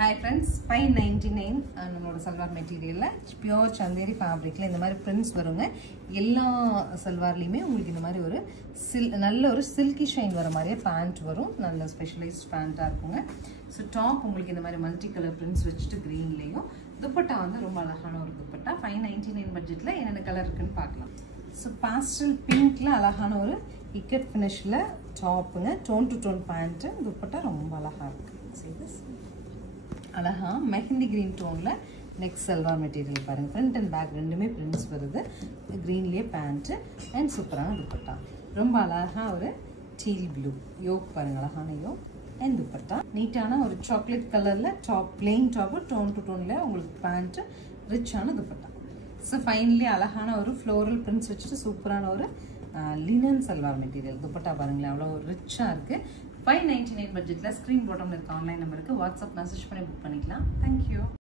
Hi friends, 599 நம்மளோட salwar மெட்டீரியல்ல pure Chanderi ஃபேப்ரிக்ல இந்த மாதிரி prints வருங்க. எல்லா சல்வார்லயுமே உங்களுக்கு இந்த மாதிரி ஒரு நல்ல ஒரு silky shine வர மாதிரியே pant வரும். நல்ல ஸ்பெஷலைஸ்ட் பேண்டா இருக்குங்க. சோ டாப் உங்களுக்கு இந்த மாதிரி மல்டி கலர் prints வச்சிட்டு greenலயும் துப்பட்டா வந்து ரொம்ப அழகான ஒரு துப்பட்டா 599 பட்ஜெட்ல என்னென்ன கலர் இருக்குன்னு பார்க்கலாம். சோ pastel pinkல அழகான ஒரு இக்கட் ஃபினிஷ்ல டாப்ங்க tone to tone pant dupatta ரொம்ப அழகா இருக்கு. See this அழகா மெஹந்தி கிரீன் டோன்ல நெக் சல்வார் மெட்டீரியல் பாருங்க ஃப்ரண்ட் அண்ட் பேக் ரெண்டுமே பிரிண்ட்ஸ் வருது கிரீன்லயே பேண்ட் அண்ட் சூப்பரான துப்பட்டா ரொம்ப அழகா ஒரு டீல் ப்ளூ யோக் பாருங்க அழகான யோக் அண்ட் துப்பட்டா நீட்டான ஒரு சாக்லேட் கலர்ல top plain top tone to டோன்ல உங்களுக்கு பேண்ட் ரிச்சான துப்பட்டா ஸோ ஃபைனலி அழகான ஒரு ஃப்ளோரல் பிரிண்ட்ஸ் வச்சுட்டு சூப்பரான ஒரு லினன் சல்வார் மெட்டீரியல் துப்பட்டா பாருங்களேன் அவ்வளோ ரிச்சா இருக்கு 599 பட்ஜெட்ல ஸ்கிரீன் பாட்டம்ல இருக்க ஆன்லைன் நம்பருக்கு வாட்ஸ்அப் மெசேஜ் பண்ணி புக் பண்ணிக்கலாம். தேங்க்யூ.